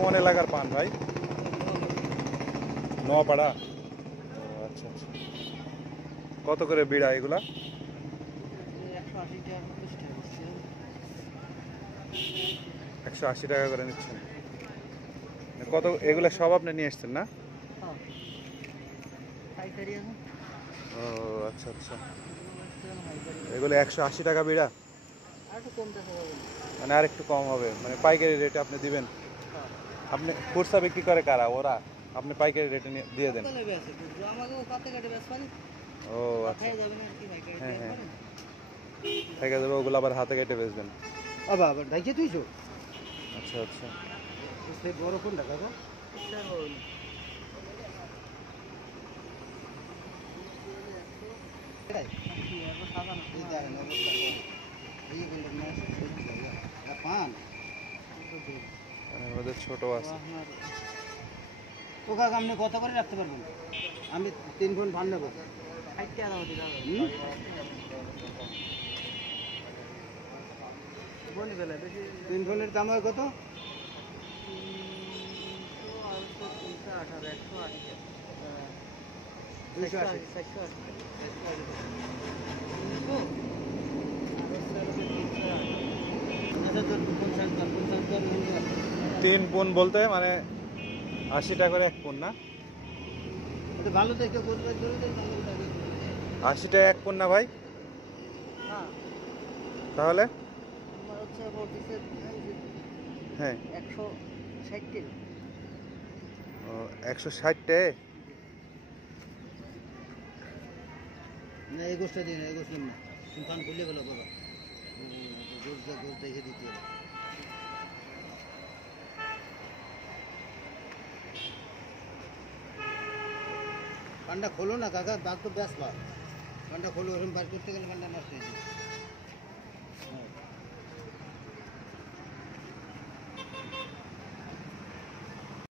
কোন এলাকার পান ভাই? নোয়াপাড়া। আচ্ছা আচ্ছা। কত করে বিড়া এগুলা? 180 টাকা করে নিচ্ছেন। কত এগুলা সব আপনি নিয়ে এসছেন না? ও আচ্ছা আচ্ছা। এগুলো 180 টাকা বিড়া, মানে আর একটু কম হবে, মানে পাইকারি রেটে আপনি দিবেন? আপনি খুচরা বিক্রি করে কারা? ওরা? আপনি পাইকারি রেটে দিয়ে দেন? ও আচ্ছা। হ্যাঁ হ্যাঁ, থেকে যাবে ওগুলো, আবার হাতে কেটে বেচবেন? আবার ঢাইকে তুই আচ্ছা আচ্ছা। বড় কোনটা কাকা? পান আমাদের ছোট আছে। তো কাকা আপনি কত করে রাখতে পারবেন? আমি 3 ফোন ভান নেবো। 3 ফোনের দাম হয় কত? 3 পুন বলতে মানে 80 টাকা করে 1 পুন না? ভালো দেখে 80 টাকা 1 পুন না ভাই? তাহলে হ্যাঁ 160 টাকা। না এই গোষ্ঠটা দিন, এই গোষ্ঠ না সুলতান খুললে বলো বাবা গোস দেখে দিতে হবে। পান্ডা খোলো না কাকা, দাগ তো ব্যাস পান্ডা খোলো, ওরকম বার করতে গেলে পান্ডা নষ্ট হয়ে যাবে।